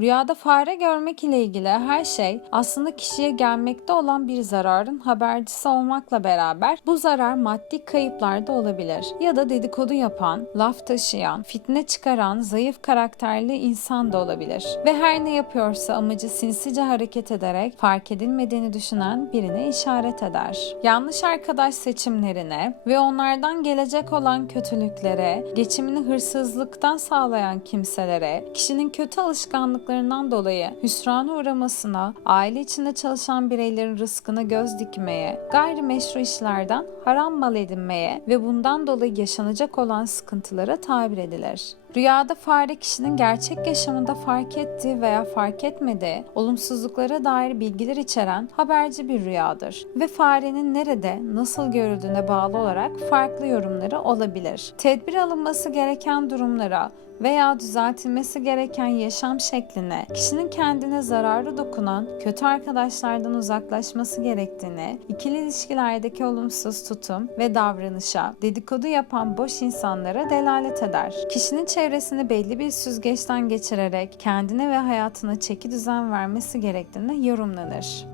Rüyada fare görmek ile ilgili her şey aslında kişiye gelmekte olan bir zararın habercisi olmakla beraber bu zarar maddi kayıplarda olabilir. Ya da dedikodu yapan, laf taşıyan, fitne çıkaran zayıf karakterli insan da olabilir. Ve her ne yapıyorsa amacı sinsice hareket ederek fark edilmediğini düşünen birine işaret eder. Yanlış arkadaş seçimlerine ve onlardan gelecek olan kötülüklere, geçimini hırsızlıktan sağlayan kimselere, kişinin kötü alışkanlıklarından dolayı hüsrana uğramasına, aile içinde çalışan bireylerin rızkına göz dikmeye, gayrimeşru işlerden haram mal edinmeye ve bundan dolayı yaşanacak olan sıkıntılara tabir edilir. Rüyada fare kişinin gerçek yaşamında fark ettiği veya fark etmediği olumsuzluklara dair bilgiler içeren haberci bir rüyadır. Ve farenin nerede, nasıl görüldüğüne bağlı olarak farklı yorumları olabilir. Tedbir alınması gereken durumlara veya düzeltilmesi gereken yaşam şekline, kişinin kendine zararı dokunan kötü arkadaşlardan uzaklaşması gerektiğini, ikili ilişkilerdeki olumsuz tutum ve davranışa, dedikodu yapan boş insanlara delalet eder. Kişinin çevresini belli bir süzgeçten geçirerek kendine ve hayatına çeki düzen vermesi gerektiğini yorumlanır.